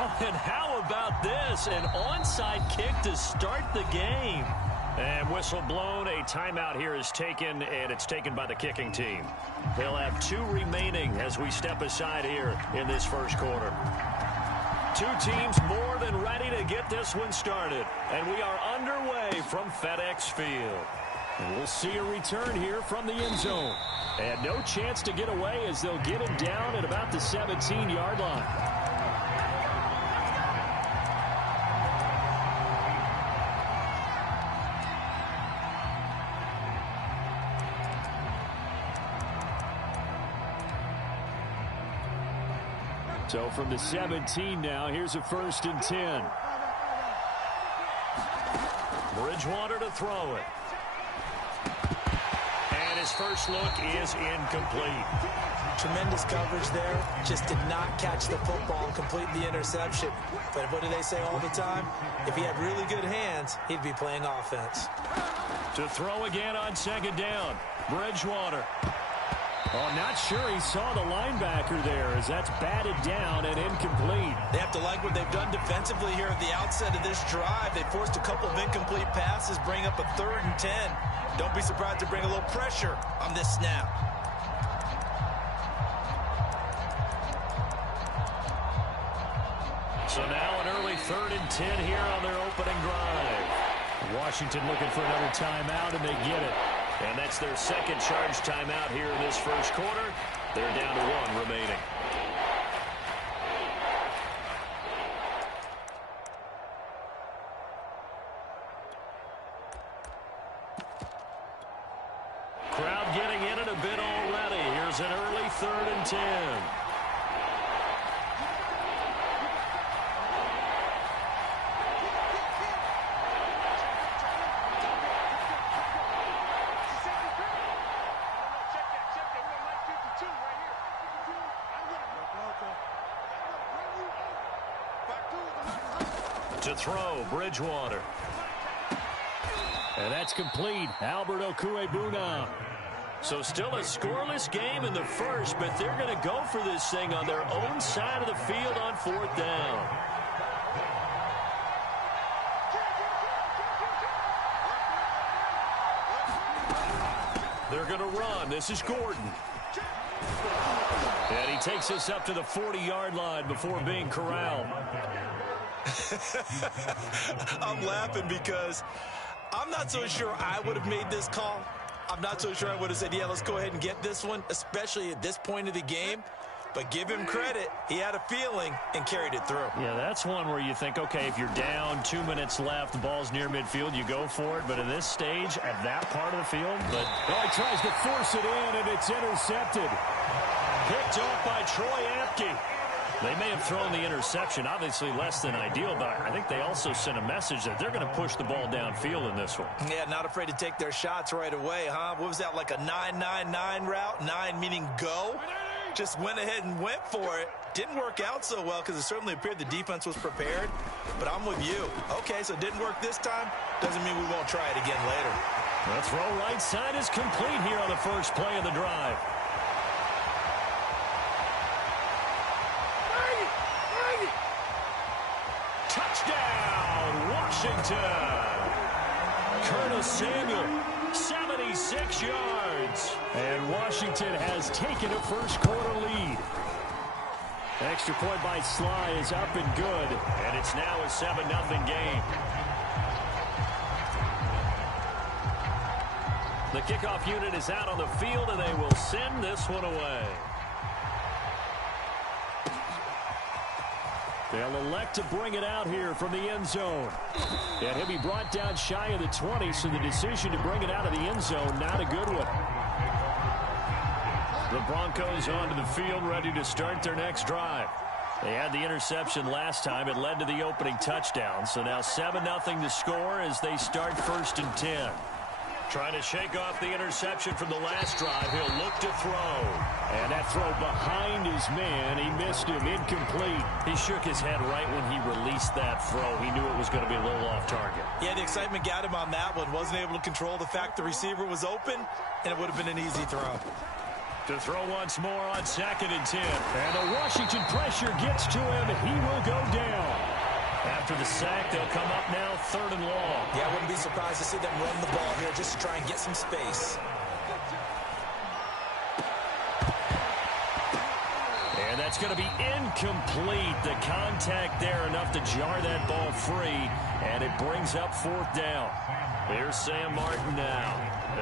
Oh, and how about this? An onside kick to start the game. And whistle blown, a timeout here is taken, and it's taken by the kicking team. They'll have 2 remaining as we step aside here in this first quarter. 2 teams more than ready to get this one started. And we are underway from FedEx Field. And we'll see a return here from the end zone. And no chance to get away as they'll get him down at about the 17-yard line. So from the 17 now, here's a 1st and 10. Bridgewater to throw it. And his first look is incomplete. Tremendous coverage there. Just did not catch the football and complete the interception. But what do they say all the time? If he had really good hands, he'd be playing offense. To throw again on 2nd down. Bridgewater. Oh, not sure he saw the linebacker there as that's batted down and incomplete. They have to like what they've done defensively here at the outset of this drive. They forced a couple of incomplete passes, bring up a 3rd and 10. Don't be surprised to bring a little pressure on this snap. So now an early 3rd and 10 here on their opening drive. Washington looking for another timeout, and they get it. And that's their 2nd charge timeout here in this first quarter. They're down to 1 remaining. Crowd getting in it a bit already. Here's an early 3rd and 10. To throw, Bridgewater. And that's complete. Albert Okuebuna. So still a scoreless game in the first, but they're going to go for this thing on their own side of the field on 4th down. They're going to run. This is Gordon. And he takes us up to the 40-yard line before being corralled. I'm laughing because I'm not so sure I would have made this call. I'm not so sure I would have said, yeah, let's go ahead and get this one, especially at this point of the game. But give him credit. He had a feeling and carried it through. Yeah, that's one where you think, okay, if you're down, 2 minutes left, the ball's near midfield, you go for it. But at this stage, at that part of the field, he tries to force it in, and it's intercepted. Picked off by Troy Apke. They may have thrown the interception, obviously less than ideal, but I think they also sent a message that they're going to push the ball downfield in this one. Yeah, not afraid to take their shots right away, huh? What was that, like a 9-9-9 route? 9 meaning go? Just went ahead and went for it. Didn't work out so well because it certainly appeared the defense was prepared, but I'm with you. Okay, so it didn't work this time. Doesn't mean we won't try it again later. The throw right side is complete here on the first play of the drive. Touchdown, Washington. Curtis Samuel, 76 yards. And Washington has taken a first quarter lead. Extra point by Sly is up and good. And it's now a 7-0 game. The kickoff unit is out on the field, and they will send this one away. They'll elect to bring it out here from the end zone. And he'll be brought down shy of the 20, so the decision to bring it out of the end zone, not a good one. The Broncos onto the field, ready to start their next drive. They had the interception last time. It led to the opening touchdown. So now 7-0 to score as they start 1st and 10. Trying to shake off the interception from the last drive. He'll look to throw. And that throw behind his man. He missed him. Incomplete. He shook his head right when he released that throw. He knew it was going to be a little off target. Yeah, the excitement got him on that one. Wasn't able to control the fact the receiver was open, and it would have been an easy throw. To throw once more on 2nd and 10. And the Washington pressure gets to him. He will go down. After the sack, they'll come up now 3rd and long. Yeah, I wouldn't be surprised to see them run the ball here just to try and get some space. And that's going to be incomplete. The contact there enough to jar that ball free. And it brings up 4th down. Here's Sam Martin now,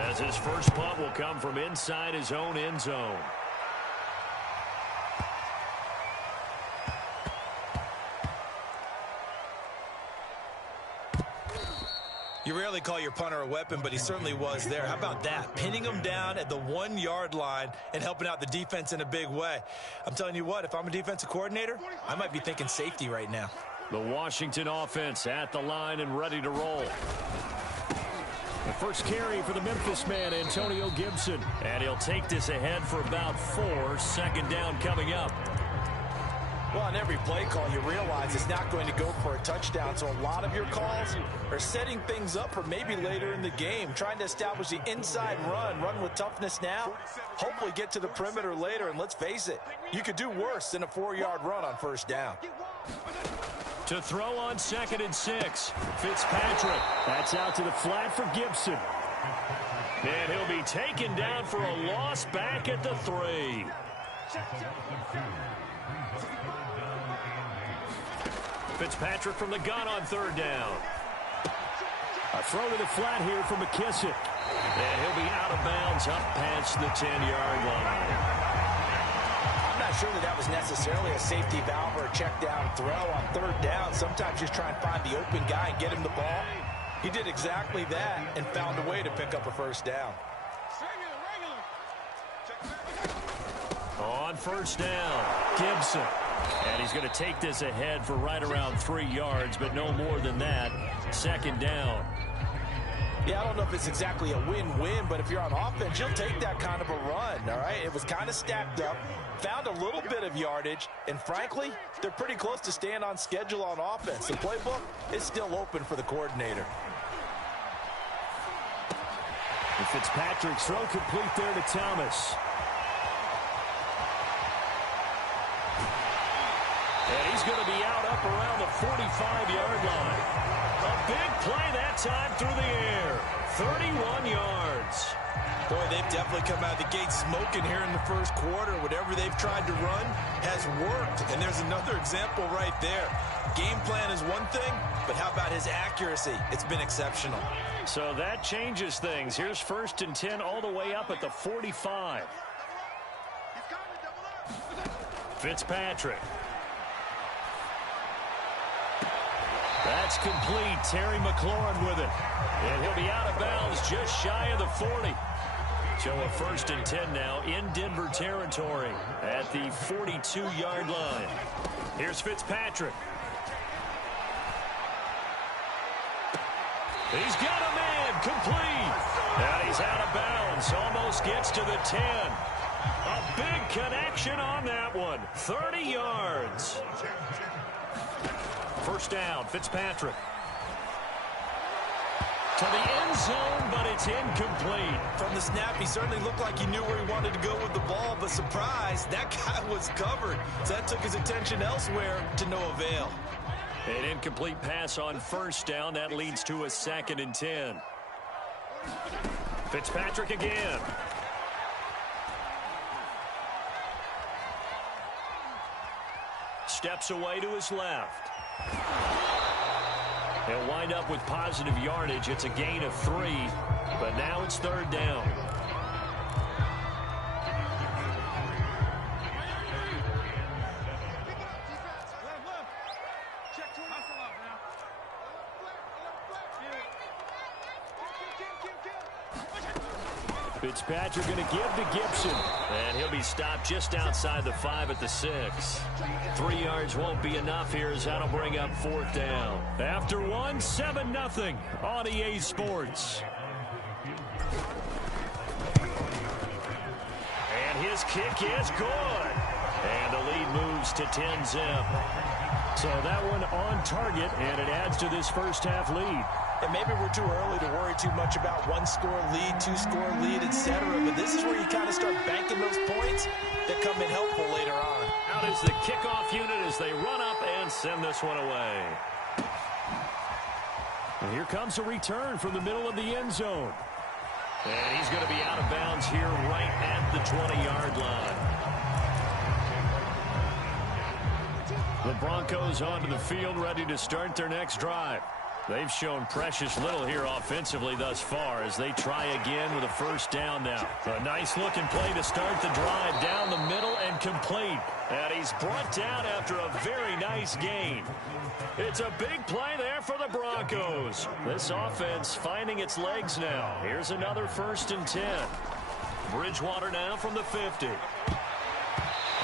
as his first punt will come from inside his own end zone. You rarely call your punter a weapon, but he certainly was there. How about that? Pinning him down at the 1-yard line and helping out the defense in a big way. I'm telling you what, if I'm a defensive coordinator, I might be thinking safety right now. The Washington offense at the line and ready to roll. The first carry for the Memphis man, Antonio Gibson. And he'll take this ahead for about 4. 2nd down coming up. Well, on every play call, you realize it's not going to go for a touchdown. So a lot of your calls are setting things up for maybe later in the game, trying to establish the inside run with toughness now, hopefully get to the perimeter later. And let's face it, you could do worse than a 4-yard run on 1st down. To throw on 2nd and 6. Fitzpatrick. That's out to the flat for Gibson. And he'll be taken down for a loss back at the 3. Fitzpatrick from the gun on 3rd down. A throw to the flat here for McKissick. And he'll be out of bounds up past the 10-yard line. I'm not sure that was necessarily a safety valve or a check down throw on 3rd down. Sometimes just try and find the open guy and get him the ball. He did exactly that and found a way to pick up a 1st down. On 1st down, Gibson. And he's going to take this ahead for right around 3 yards, but no more than that. 2nd down. Yeah, I don't know if it's exactly a win-win, but if you're on offense, you'll take that kind of a run, all right? It was kind of stacked up, found a little bit of yardage, and frankly, they're pretty close to staying on schedule on offense. The playbook is still open for the coordinator. And Fitzpatrick's throw complete there to Thomas. And he's going to be out up around the 45-yard line. A big play that time through the air. 31 yards. Boy, they've definitely come out of the gate smoking here in the 1st quarter. Whatever they've tried to run has worked. And there's another example right there. Game plan is one thing, but how about his accuracy? It's been exceptional. So that changes things. Here's 1st and 10 all the way up at the 45. Fitzpatrick. That's complete. Terry McLaurin with it. And he'll be out of bounds just shy of the 40. So a 1st and 10 now in Denver territory at the 42-yard line. Here's Fitzpatrick. He's got a man complete. And he's out of bounds. Almost gets to the 10. A big connection on that one. 30 yards. 1st down, Fitzpatrick. To the end zone, but it's incomplete. From the snap, he certainly looked like he knew where he wanted to go with the ball, but surprise, that guy was covered. So that took his attention elsewhere to no avail. An incomplete pass on 1st down. That leads to a 2nd and 10. Fitzpatrick again. Steps away to his left. He'll wind up with positive yardage. It's a gain of 3, but now it's 3rd down. Fitzpatrick going to give to Gibson. And he'll be stopped just outside the 5 at the 6. 3 yards won't be enough here as that'll bring up 4th down. After 1, 7-0 on EA Sports. And his kick is good. And the lead moves to 10-zip. So that one on target, and it adds to this first half lead. And maybe we're too early to worry too much about one-score lead, two-score lead, etc. But this is where you kind of start banking those points that come in helpful later on. Out is the kickoff unit as they run up and send this one away. And here comes a return from the middle of the end zone. And he's going to be out of bounds here right at the 20-yard line. The Broncos onto the field, ready to start their next drive. They've shown precious little here offensively thus far as they try again with a first down now. A nice-looking play to start the drive down the middle and complete. And he's brought down after a very nice gain. It's a big play there for the Broncos. This offense finding its legs now. Here's another 1st and 10. Bridgewater now from the 50.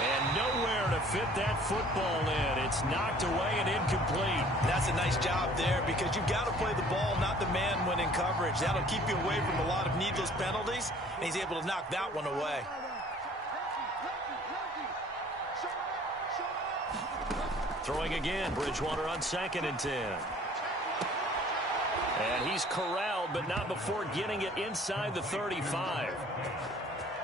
And nowhere to fit that football in. It's knocked away and incomplete. That's a nice job there because you've got to play the ball, not the man when in coverage. That'll keep you away from a lot of needless penalties, and he's able to knock that one away. Throwing again, Bridgewater on 2nd and 10. And he's corralled, but not before getting it inside the 35.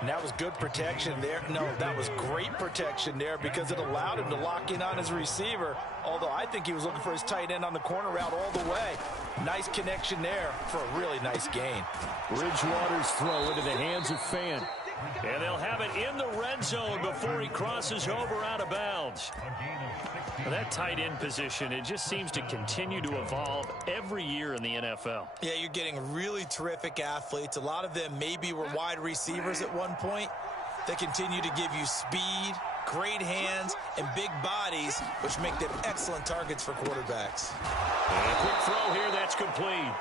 And that was good protection there. No, that was great protection there because it allowed him to lock in on his receiver, although I think he was looking for his tight end on the corner route all the way. Nice connection there for a really nice gain. Bridgewater's throw into the hands of Fant. And they'll have it in the red zone before he crosses over out of bounds. That tight end position, it just seems to continue to evolve every year in the NFL. Yeah, you're getting really terrific athletes. A lot of them maybe were wide receivers at one point. They continue to give you speed, great hands, and big bodies, which make them excellent targets for quarterbacks. And a quick throw here, that's complete.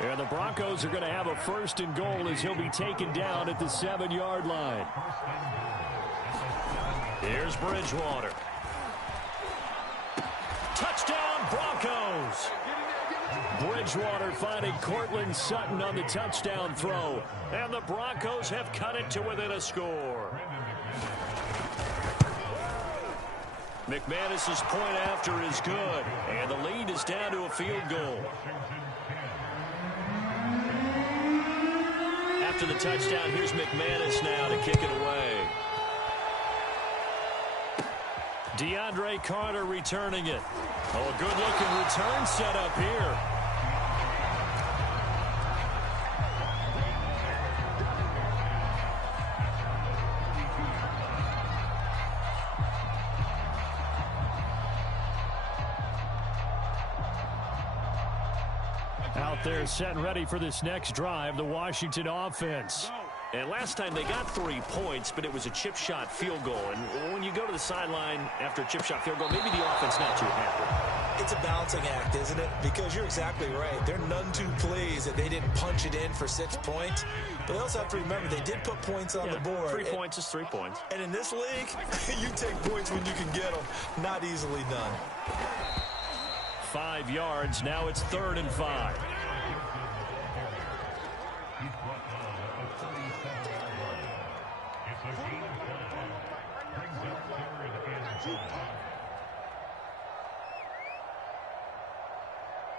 And the Broncos are going to have a 1st and goal as he'll be taken down at the 7-yard line. Here's Bridgewater. Touchdown, Broncos! Bridgewater finding Cortland Sutton on the touchdown throw. And the Broncos have cut it to within a score. McManus's point after is good. And the lead is down to a field goal. After the touchdown, here's McManus now to kick it away. DeAndre Carter returning it. Oh, a good-looking return set up here. Out there set and ready for this next drive, the Washington offense. And last time they got 3 points, but it was a chip shot field goal. And when you go to the sideline after a chip shot field goal, maybe the offense not too happy. It's a balancing act, isn't it? Because you're exactly right. They're none too pleased that they didn't punch it in for 6 points. But they also have to remember they did put points on the board. 3 points is 3 points. And in this league, you take points when you can get them. Not easily done. 5 yards. Now it's 3rd and 5.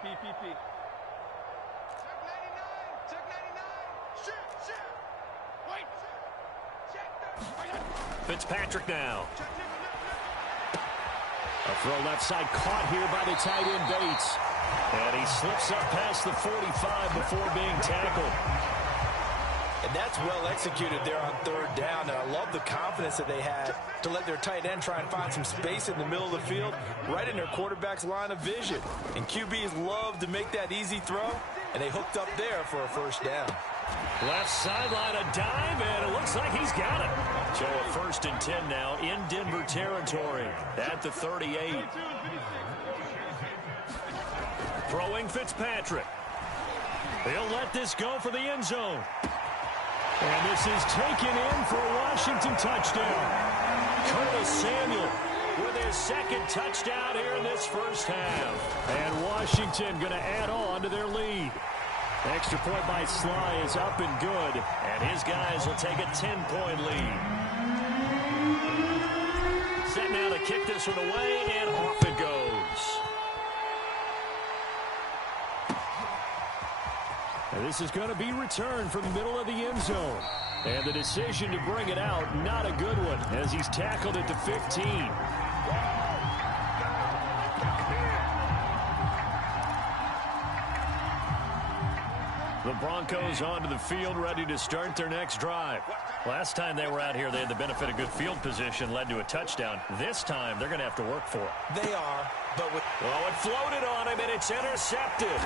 PPP. Check 99. Shoot. Wait. Check. Fitzpatrick now. A throw left side caught here by the tight end Bates. And he slips up past the 45 before being tackled. And that's well executed there on 3rd down. And I love the confidence that they had to let their tight end try and find some space in the middle of the field, right in their quarterback's line of vision. And QBs love to make that easy throw, and they hooked up there for a 1st down. Left sideline, a dive, and it looks like he's got it. So a 1st and 10 now in Denver territory at the 38. Throwing Fitzpatrick. They'll let this go for the end zone. And this is taken in for a Washington touchdown. Curtis Samuel with his 2nd touchdown here in this 1st half. And Washington going to add on to their lead. Extra point by Sly is up and good. And his guys will take a 10-point lead. Set now to kick this one away, and off it goes. And this is going to be returned from the middle of the end zone. And the decision to bring it out, not a good one, as he's tackled at the 15. The Broncos onto the field, ready to start their next drive. Last time they were out here, they had the benefit of good field position, led to a touchdown. This time, they're going to have to work for it. They are, but with... Oh, it floated on him, and it's intercepted.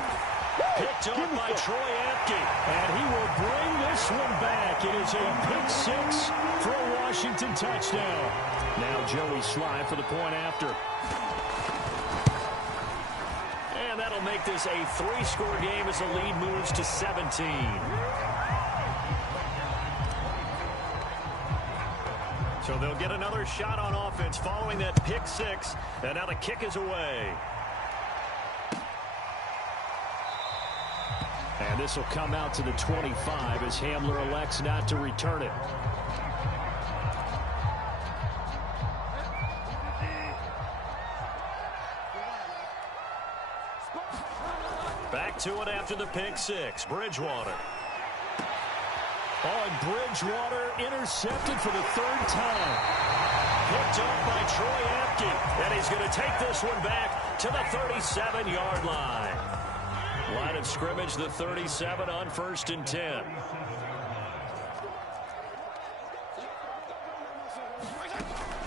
Picked off by Troy Apke, and he will bring this one back. It is a pick six for a Washington touchdown. Now Joey Sly for the point after. And that'll make this a 3-score game as the lead moves to 17. So they'll get another shot on offense following that pick six, and now the kick is away. And this will come out to the 25 as Hamler elects not to return it. Back to it after the pick six. Bridgewater. Oh, and Bridgewater intercepted for the 3rd time. Picked off by Troy Apke. And he's going to take this one back to the 37-yard line. Line of scrimmage, the 37 on 1st and 10.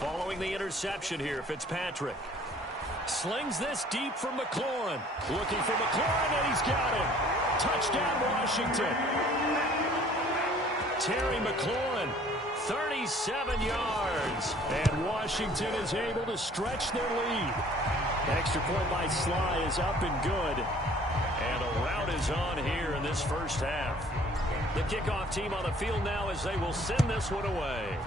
Following the interception here, Fitzpatrick. Slings this deep from McLaurin. Looking for McLaurin, and he's got him. Touchdown, Washington. Terry McLaurin, 37 yards. And Washington is able to stretch their lead. Extra point by Sly is up and good. And a rout is on here in this first half. The kickoff team on the field now as they will send this one away.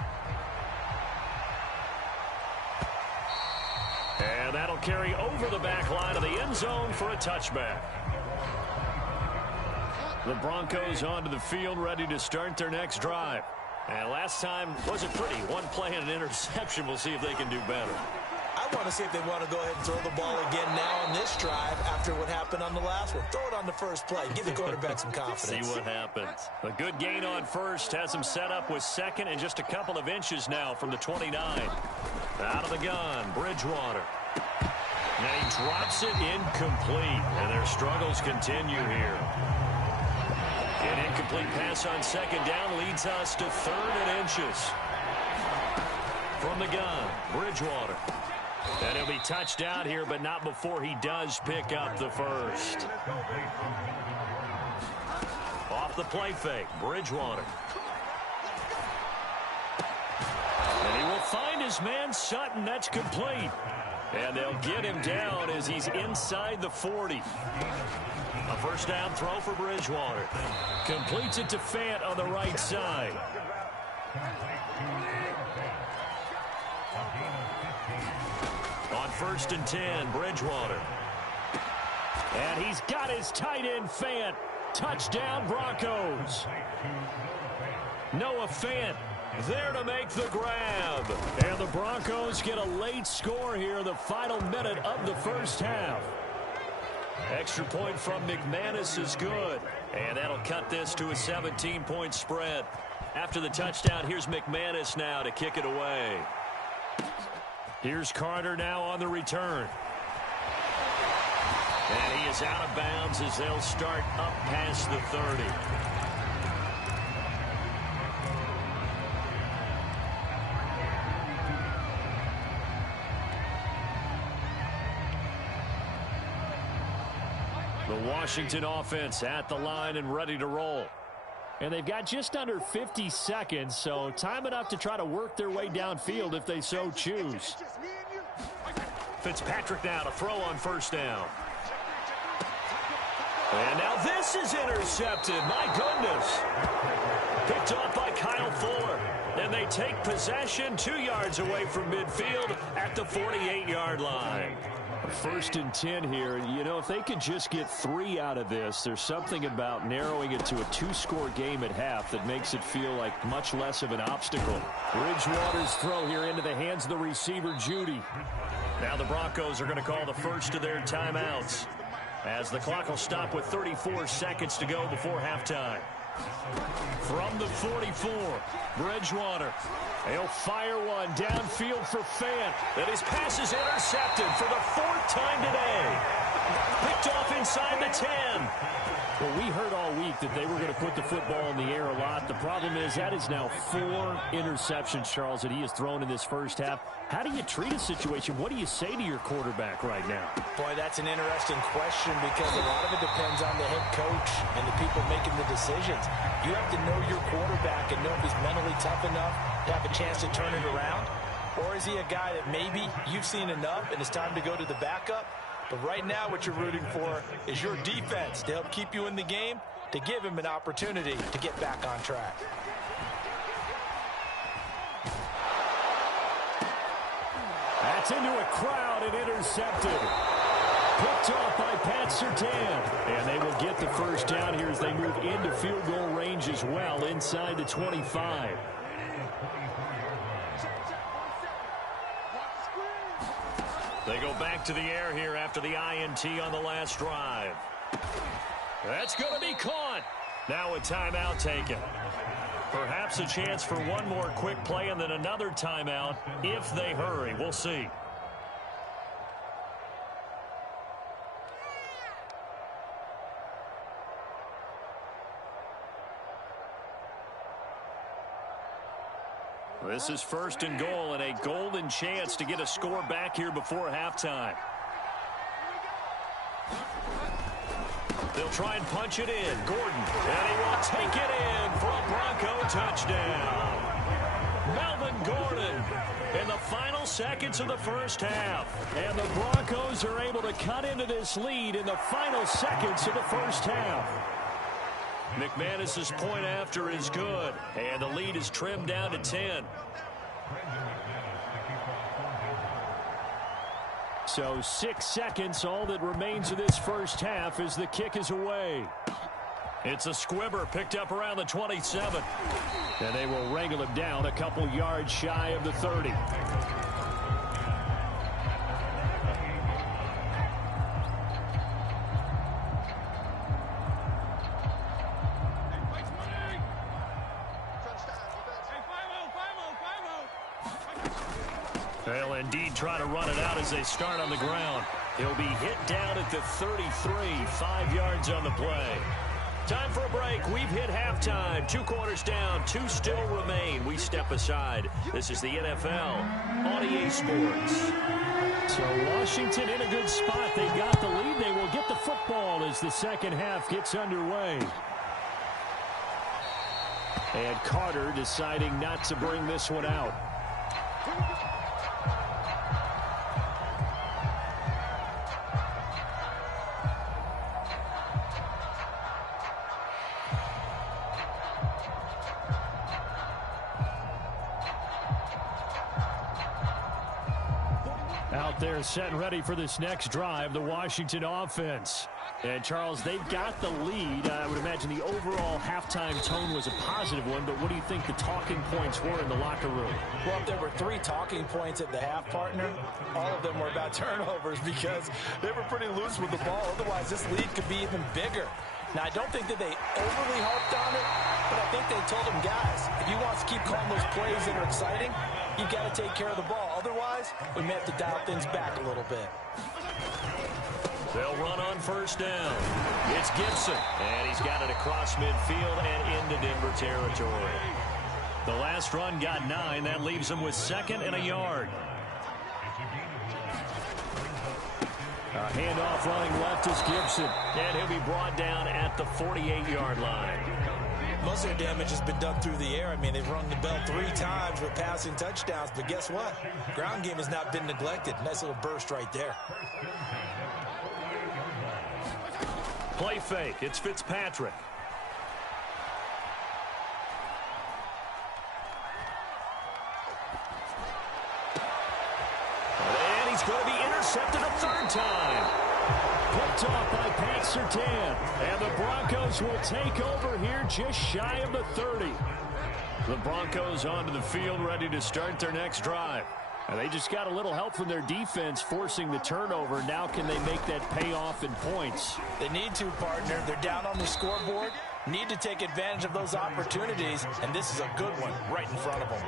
And that'll carry over the back line of the end zone for a touchback. The Broncos onto the field, ready to start their next drive. And last time wasn't pretty. One play and an interception. We'll see if they can do better. I want to see if they want to go ahead and throw the ball again now on this drive after what happened on the last one. Throw it on the first play. Give the quarterback some confidence. See what happens. A good gain on first has him set up with second and just a couple of inches now from the 29. Out of the gun, Bridgewater. And he drops it incomplete. And their struggles continue here. An incomplete pass on second down leads us to 3rd and inches. From the gun, Bridgewater. And he'll be touched out here, but not before he does pick up the first. Off the play fake, Bridgewater. And he will find his man Sutton. That's complete. And they'll get him down as he's inside the 40. A first down throw for Bridgewater. Completes it to Fant on the right side. On 1st and 10, Bridgewater. And he's got his tight end, Fant. Touchdown, Broncos. Noah Fant there to make the grab. And the Broncos get a late score here, the final minute of the first half. Extra point from McManus is good. And that'll cut this to a 17-point spread. After the touchdown, here's McManus now to kick it away. Here's Carter now on the return. And he is out of bounds as they'll start up past the 30. The Washington offense at the line and ready to roll. And they've got just under 50 seconds, so time enough to try to work their way downfield if they so choose. Fitzpatrick now to throw on first down. And now this is intercepted. My goodness. Picked off by Kyle Fuller. And they take possession 2 yards away from midfield at the 48-yard line. 1st and 10 here. You know, if they could just get 3 out of this, there's something about narrowing it to a 2-score game at half that makes it feel like much less of an obstacle. Bridgewater's throw here into the hands of the receiver, Judy. Now the Broncos are going to call the first of their timeouts. as the clock will stop with 34 seconds to go before halftime. From the 44, Bridgewater. He'll fire one downfield for Fant. And his pass is intercepted for the 4th time today. Picked off inside the 10. Well, we heard all week that they were going to put the football in the air a lot. The problem is that is now 4 interceptions, Charles, that he has thrown in this first half. How do you treat a situation? What do you say to your quarterback right now? Boy, that's an interesting question because a lot of it depends on the head coach and the people making the decisions. You have to know your quarterback and know if he's mentally tough enough to have a chance to turn it around. Or is he a guy that maybe you've seen enough and it's time to go to the backup? But right now what you're rooting for is your defense to help keep you in the game, to give him an opportunity to get back on track. That's into a crowd and intercepted. Picked off by Pat Surtain. And they will get the first down here as they move into field goal range as well inside the 25. They go back to the air here after the INT on the last drive. That's going to be caught. Now a timeout taken. Perhaps a chance for one more quick play and then another timeout if they hurry. We'll see. This is 1st and goal and a golden chance to get a score back here before halftime. They'll try and punch it in. Gordon, and he will take it in for a Bronco touchdown. Melvin Gordon in the final seconds of the first half. And the Broncos are able to cut into this lead in the final seconds of the first half. McManus's point after is good, and the lead is trimmed down to 10. So 6 seconds, all that remains of this first half as the kick is away. It's a squibber picked up around the 27. And they will wrangle him down a couple yards shy of the 30. They'll indeed try to run it out as they start on the ground. He'll be hit down at the 33, 5 yards on the play. Time for a break. We've hit halftime. 2 quarters down, 2 still remain. We step aside. This is the NFL on EA Sports. So Washington in a good spot. They got the lead. They will get the football as the second half gets underway. And Carter deciding not to bring this one out. Out there set and ready for this next drive, the Washington offense. And, Charles, they've got the lead. I would imagine the overall halftime tone was a positive one, but what do you think the talking points were in the locker room? Well, if there were 3 talking points at the half, partner, all of them were about turnovers because they were pretty loose with the ball. Otherwise, this lead could be even bigger. Now, I don't think that they overly harped on it, but I think they told them, guys, if you want to keep calling those plays that are exciting, you've got to take care of the ball. Otherwise, we may have to dial things back a little bit. They'll run on first down. It's Gibson, and he's got it across midfield and into Denver territory. The last run got 9. That leaves him with 2nd and a yard. A handoff running left is Gibson, and he'll be brought down at the 48-yard line. Most of their damage has been done through the air. I mean, they've rung the bell 3 times with passing touchdowns, but guess what? Ground game has not been neglected. Nice little burst right there. Play fake. It's Fitzpatrick. And he's going to be intercepted a 3rd time. Picked off by Pat Surtain. And the Broncos will take over here just shy of the 30. The Broncos onto the field ready to start their next drive. And they just got a little help from their defense forcing the turnover. Now can they make that pay off in points? They need to, partner. They're down on the scoreboard. Need to take advantage of those opportunities, and this is a good one right in front of them.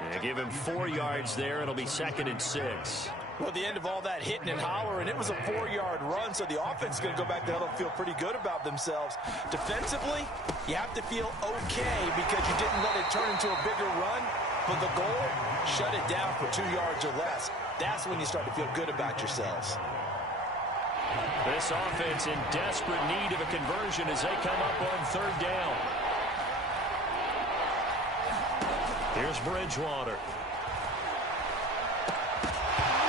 Yeah, give him 4 yards there. It'll be 2nd and 6. Well, at the end of all that hitting and hollering, it was a 4-yard run, so the offense is going to go back there and feel pretty good about themselves. Defensively, you have to feel okay because you didn't let it turn into a bigger run, but the goal, shut it down for 2 yards or less. That's when you start to feel good about yourselves. This offense in desperate need of a conversion as they come up on 3rd down. Here's Bridgewater.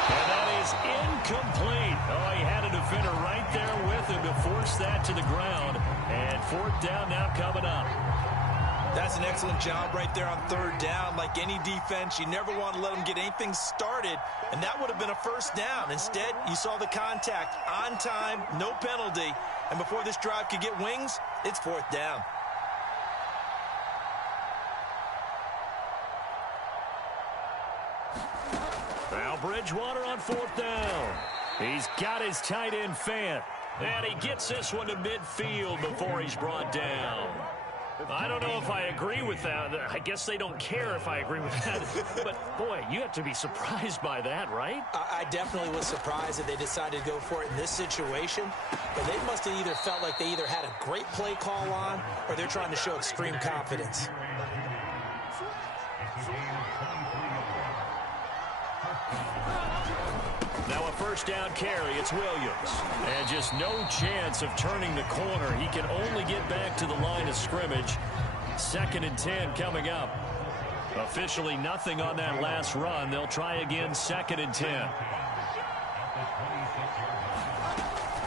And that is incomplete. Oh, he had a defender right there with him to force that to the ground. And 4th down now coming up. That's an excellent job right there on 3rd down. Like any defense, you never want to let them get anything started, and that would have been a 1st down. Instead, you saw the contact on time, no penalty, and before this drive could get wings, it's 4th down. Now Bridgewater on 4th down. He's got his tight end fan, and he gets this one to midfield before he's brought down. I don't know if I agree with that. I guess they don't care if I agree with that. But, boy, you have to be surprised by that, right? I definitely was surprised that they decided to go for it in this situation. But they must have either felt like they either had a great play call on or they're trying to show extreme confidence. Now a 1st down carry. It's Williams. And just no chance of turning the corner. He can only get back to the line of scrimmage. 2nd and 10 coming up. Officially nothing on that last run. They'll try again 2nd and 10.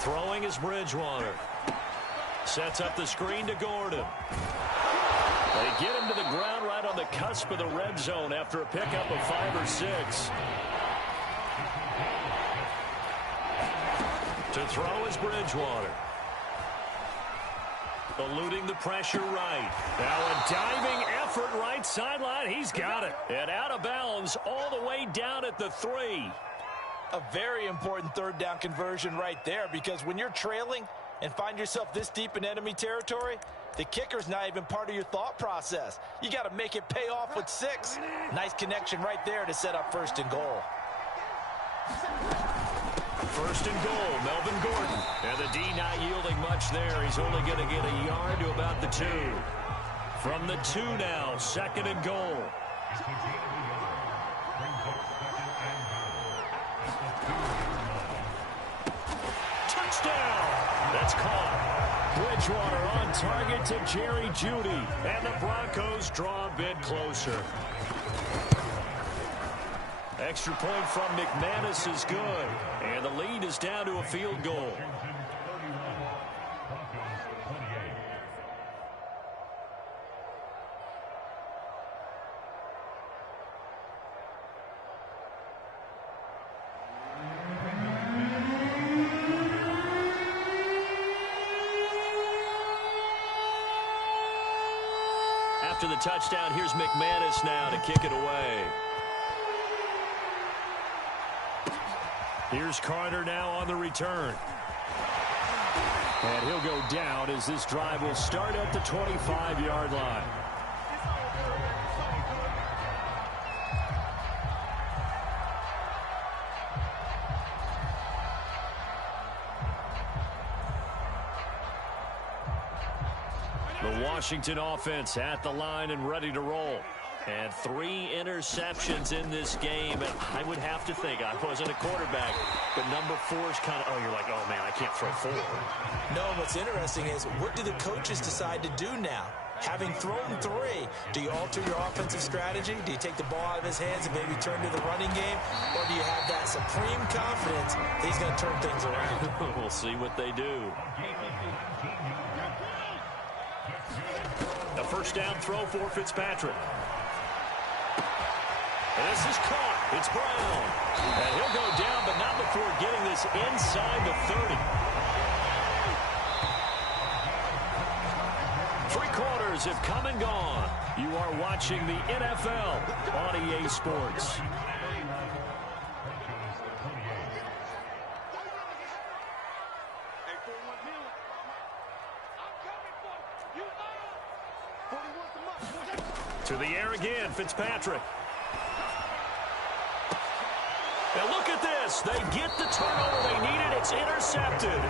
Throwing is Bridgewater. Sets up the screen to Gordon. They get him to the ground right on the cusp of the red zone after a pickup of 5 or 6. To throw is Bridgewater. Eluding the pressure right. Now a diving effort right sideline. He's got it. And out of bounds all the way down at the 3. A very important 3rd down conversion right there, because when you're trailing and find yourself this deep in enemy territory, the kicker's not even part of your thought process. You got to make it pay off with 6. Nice connection right there to set up 1st and goal. 1st and goal, Melvin Gordon. And the D not yielding much there. He's only going to get a yard to about the 2. From the 2 now, 2nd and goal. Touchdown! That's caught. Bridgewater on target to Jerry Jeudy. And the Broncos draw a bit closer. Extra point from McManus is good. And the lead is down to a field goal. After the touchdown, here's McManus now to kick it away. Here's Carter now on the return. And he'll go down as this drive will start at the 25-yard line. The Washington offense at the line and ready to roll. And 3 interceptions in this game. And I would have to think, I wasn't a quarterback, but number 4 is kind of, oh, you're like, oh, man, I can't throw 4. No, what's interesting is what do the coaches decide to do now? Having thrown 3, do you alter your offensive strategy? Do you take the ball out of his hands and maybe turn to the running game? Or do you have that supreme confidence that he's going to turn things around? We'll see what they do. A 1st down throw for Fitzpatrick. And this is caught. It's Brown. And he'll go down, but not before getting this inside the 30. 3 quarters have come and gone. You are watching the NFL on EA Sports. To the air again, Fitzpatrick. And look at this. They get the turnover they needed. It's intercepted.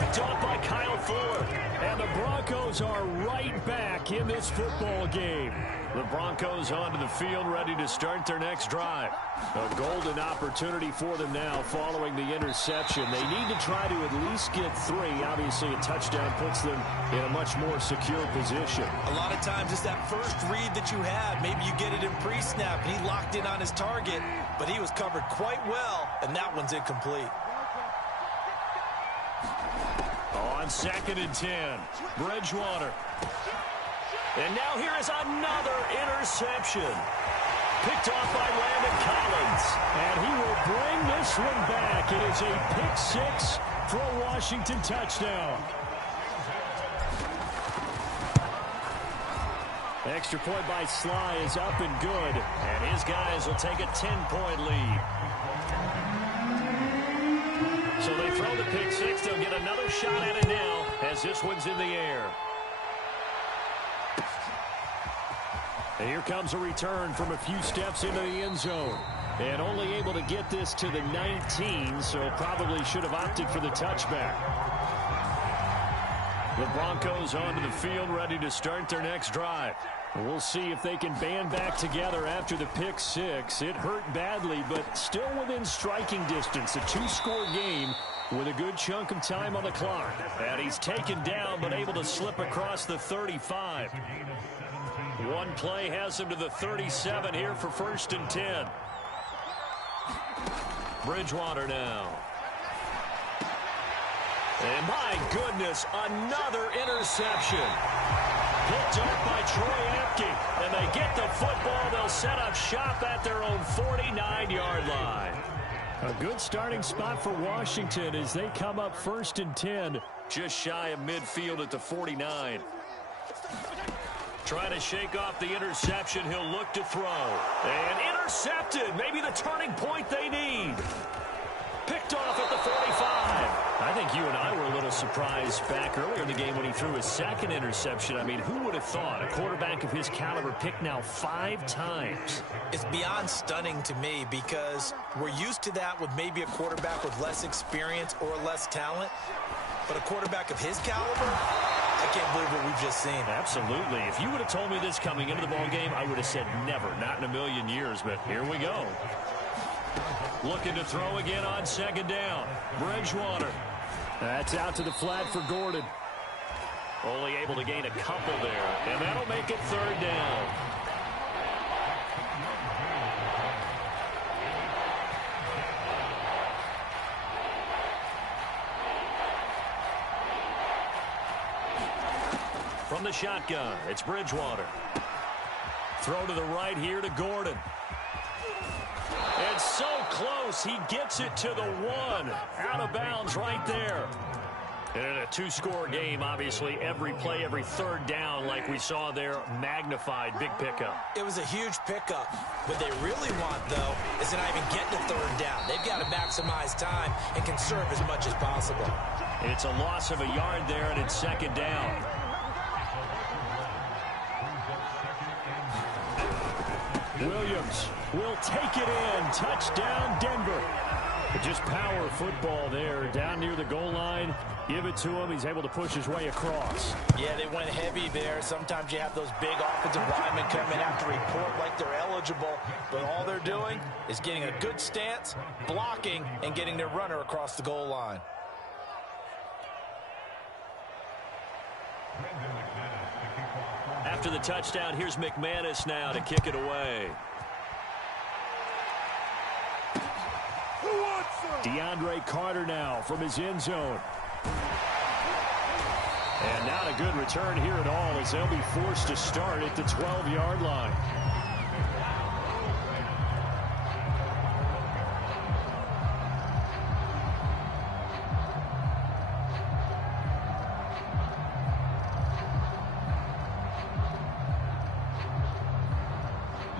Picked off by Kyle Fuller. And the Broncos are right back in this football game. The Broncos onto the field, ready to start their next drive. A golden opportunity for them now following the interception. They need to try to at least get 3. Obviously, a touchdown puts them in a much more secure position. A lot of times it's that first read that you have. Maybe you get it in pre-snap, and he locked in on his target, but he was covered quite well, and that one's incomplete. On 2nd and 10, Bridgewater. And now here is another interception. Picked off by Landon Collins. And he will bring this one back. It is a pick 6 for a Washington touchdown. Extra point by Sly is up and good. And his guys will take a 10-point lead. So they throw the pick 6. They'll get another shot at it now as this one's in the air. And here comes a return from a few steps into the end zone. And only able to get this to the 19, so probably should have opted for the touchback. The Broncos onto the field, ready to start their next drive. We'll see if they can band back together after the pick 6. It hurt badly, but still within striking distance. A 2-score game with a good chunk of time on the clock. And he's taken down, but able to slip across the 35. One play has him to the 37 here for 1st and 10. Bridgewater now. And my goodness, another interception. Picked up by Troy Apke. And they get the football. They'll set up shop at their own 49-yard line. A good starting spot for Washington as they come up 1st and 10. Just shy of midfield at the 49. Trying to shake off the interception. He'll look to throw. And intercepted. Maybe the turning point they need. Picked off at the 45. I think you and I were a little surprised back earlier in the game when he threw his 2nd interception. I mean, who would have thought a quarterback of his caliber picked now 5 times? It's beyond stunning to me because we're used to that with maybe a quarterback with less experience or less talent. But a quarterback of his caliber, I can't believe what we've just seen. Absolutely. If you would have told me this coming into the ball game, I would have said never, not in a million years. But here we go. Looking to throw again on 2nd down. Bridgewater. That's out to the flat for Gordon. Only able to gain a couple there. And that'll make it 3rd down. From the shotgun, it's Bridgewater. Throw to the right here to Gordon. And so close, he gets it to the 1. Out of bounds right there. And in a 2-score game, obviously, every play, every 3rd down, like we saw there, magnified. Big pickup. It was a huge pickup. What they really want, though, is to not even get to 3rd down. They've got to maximize time and conserve as much as possible. It's a loss of a yard there, and it's 2nd down. Williams will take it in. Touchdown, Denver. Just power football there down near the goal line. Give it to him. He's able to push his way across. Yeah, they went heavy there. Sometimes you have those big offensive linemen come in have to report like they're eligible, but all they're doing is getting a good stance, blocking, and getting their runner across the goal line. After the touchdown, here's McManus now to kick it away. DeAndre Carter now from his end zone. And not a good return here at all as they'll be forced to start at the 12-yard line.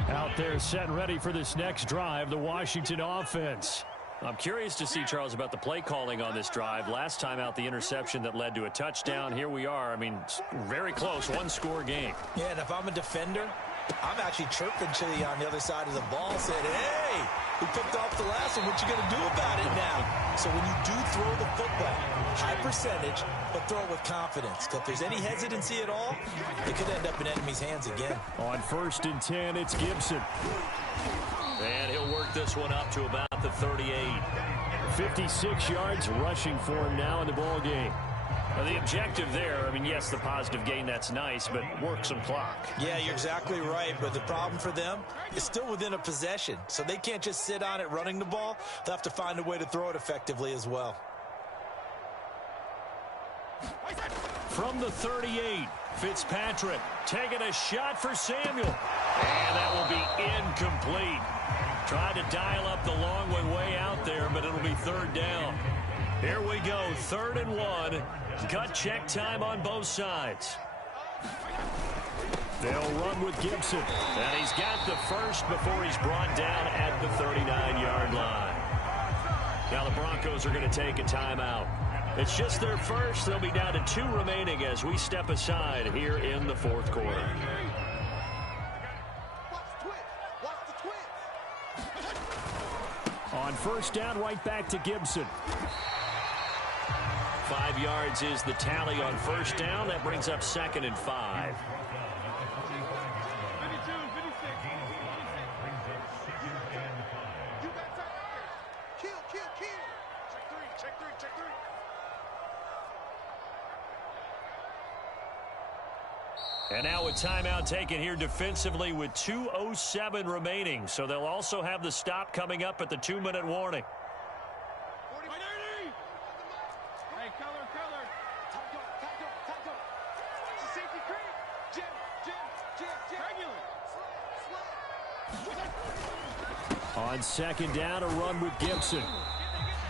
Out there set and ready for this next drive, the Washington offense. I'm curious to see, Charles, about the play calling on this drive. Last time out, the interception that led to a touchdown. Here we are. I mean, very close, one-score game. Yeah, and if I'm a defender, I'm actually chirping to you on the other side of the ball, saying, hey, we picked off the last one. What you going to do about it now? So when you do throw the football, high percentage, but throw it with confidence. Because if there's any hesitancy at all, it could end up in enemy's hands again. On 1st and 10, it's Gibson. And he'll work this one up to about the 38. 56 yards rushing for him now in the ball game. The objective there, I mean, yes, the positive gain, that's nice, but work some clock. Yeah, you're exactly right, but the problem for them is still within a possession, so they can't just sit on it running the ball. They'll have to find a way to throw it effectively as well. From the 38, Fitzpatrick taking a shot for Samuel. And that will be incomplete. Tried to dial up the long way out there, but it'll be 3rd down. Here we go, 3rd and 1. Gut check time on both sides. They'll run with Gibson. And he's got the first before he's brought down at the 39-yard line. Now the Broncos are going to take a timeout. It's just their first. They'll be down to 2 remaining as we step aside here in the 4th quarter. On 1st down, right back to Gibson. 5 yards is the tally on 1st down. That brings up 2nd and 5. And now a timeout taken here defensively with 2:07 remaining. So they'll also have the stop coming up at the 2-minute warning. Hey, color. Safety creep. Jim. Regular. On 2nd down, a run with Gibson.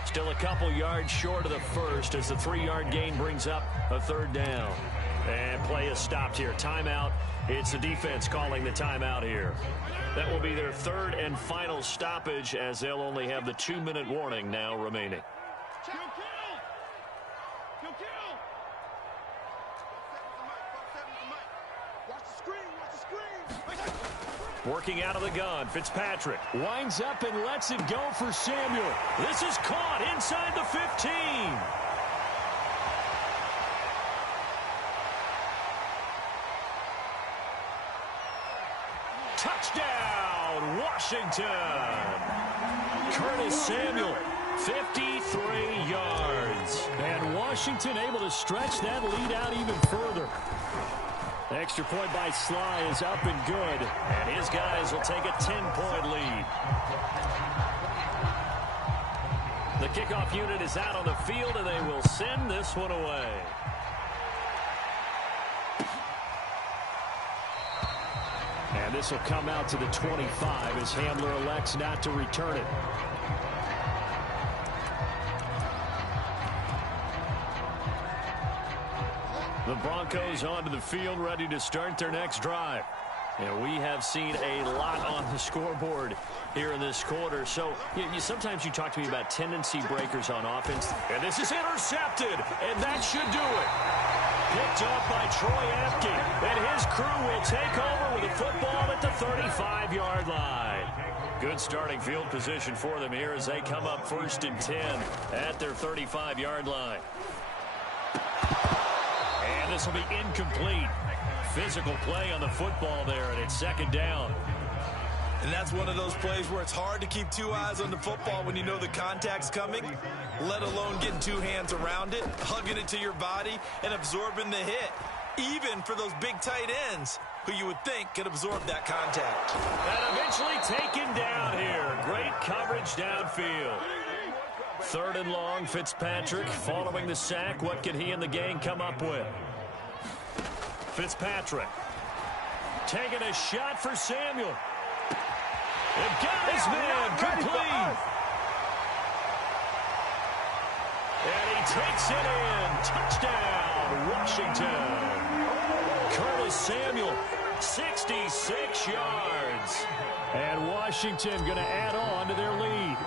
Still a couple yards short of the first as the 3-yard gain brings up a 3rd down. And play is stopped here. Timeout. It's the defense calling the timeout here. That will be their 3rd and final stoppage as they'll only have the 2-minute warning now remaining. Kill. Watch the screen. Working out of the gun, Fitzpatrick winds up and lets it go for Samuel. This is caught inside the 15. Touchdown, Washington. Curtis Samuel, 53 yards. And Washington able to stretch that lead out even further. Extra point by Sly is up and good. And his guys will take a 10-point lead. The kickoff unit is out on the field, and they will send this one away. And this will come out to the 25 as Hamler elects not to return it. The Broncos onto the field, ready to start their next drive. And we have seen a lot on the scoreboard here in this quarter. So sometimes you talk to me about tendency breakers on offense. And this is intercepted, and that should do it. Picked up by Troy Apke, and his crew will take over with the football at the 35-yard line. Good starting field position for them here as they come up 1st and 10 at their 35-yard line. And this will be incomplete. Physical play on the football there, and it's 2nd down. And that's one of those plays where it's hard to keep 2 eyes on the football when you know the contact's coming, let alone getting 2 hands around it, hugging it to your body, and absorbing the hit, even for those big tight ends who you would think could absorb that contact. And eventually taken down here. Great coverage downfield. 3rd and long, Fitzpatrick following the sack. What can he and the gang come up with? Fitzpatrick taking a shot for Samuel. They've got his man complete. And he takes it in. Touchdown, Washington. Curtis Samuel, 66 yards. And Washington going to add on to their lead.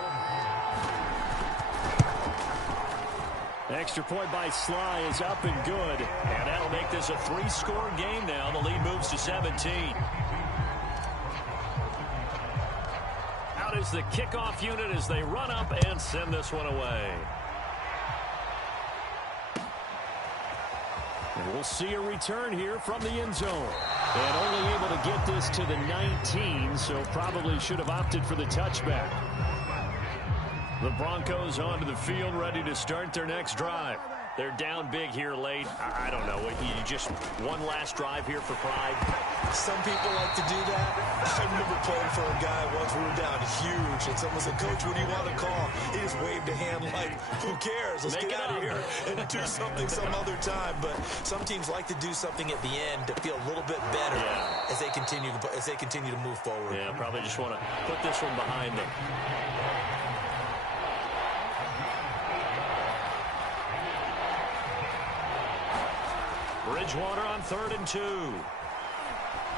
Extra point by Sly is up and good. And that'll make this a 3-score game now. The lead moves to 17. Out is the kickoff unit as they run up and send this one away. And we'll see a return here from the end zone. And only able to get this to the 19, so probably should have opted for the touchback. The Broncos onto the field, ready to start their next drive. They're down big here late. I don't know. You just one last drive here for pride. Some people like to do that. I remember playing for a guy once. We were down huge, and someone said, "Coach, what do you want to call?" He just waved a hand like, "Who cares? Let's get out of here and do something some other time." But some teams like to do something at the end to feel a little bit better as they continue to move forward. Yeah, probably just want to put this one behind them. Bridgewater on 3rd and 2.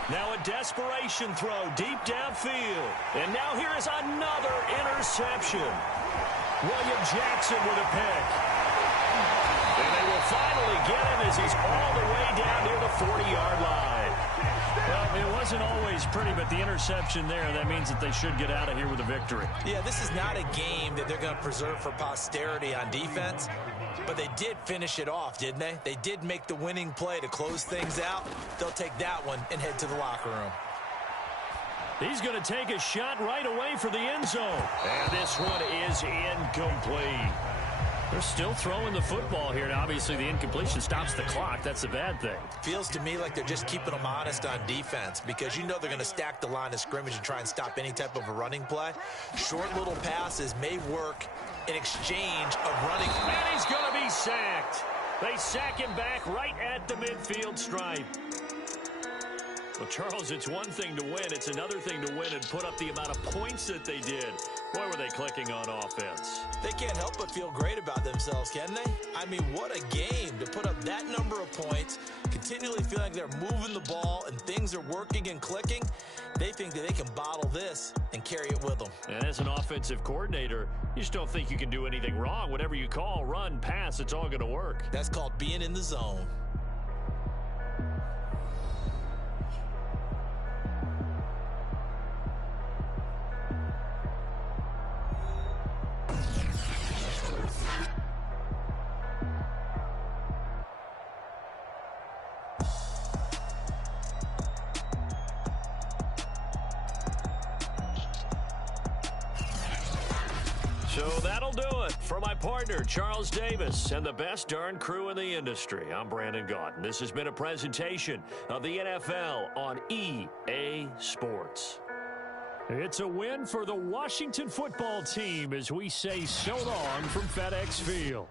Now a desperation throw deep downfield. And now here is another interception. William Jackson with a pick. And they will finally get him as he's all the way down near the 40-yard line. Well, it wasn't always pretty, but the interception there, that means that they should get out of here with a victory. Yeah, this is not a game that they're going to preserve for posterity on defense, but they did finish it off, didn't they? They did make the winning play to close things out. They'll take that one and head to the locker room. He's going to take a shot right away for the end zone. And this one is incomplete. They're still throwing the football here, and obviously the incompletion stops the clock. That's a bad thing. Feels to me like they're just keeping them honest on defense because you know they're going to stack the line of scrimmage and try and stop any type of a running play. Short little passes may work in exchange of running. And he's going to be sacked. They sack him back right at the midfield stripe. Well, Charles, it's one thing to win. It's another thing to win and put up the amount of points that they did. Boy, were they clicking on offense. They can't help but feel great about themselves, can they? I mean, what a game to put up that number of points, continually feeling like they're moving the ball and things are working and clicking. They think that they can bottle this and carry it with them. And as an offensive coordinator, you just don't think you can do anything wrong. Whatever you call, run, pass, it's all going to work. That's called being in the zone. So that'll do it for my partner, Charles Davis, and the best darn crew in the industry. I'm Brandon Gaudin. This has been a presentation of the NFL on EA Sports. It's a win for the Washington football team as we say so long from FedEx Field.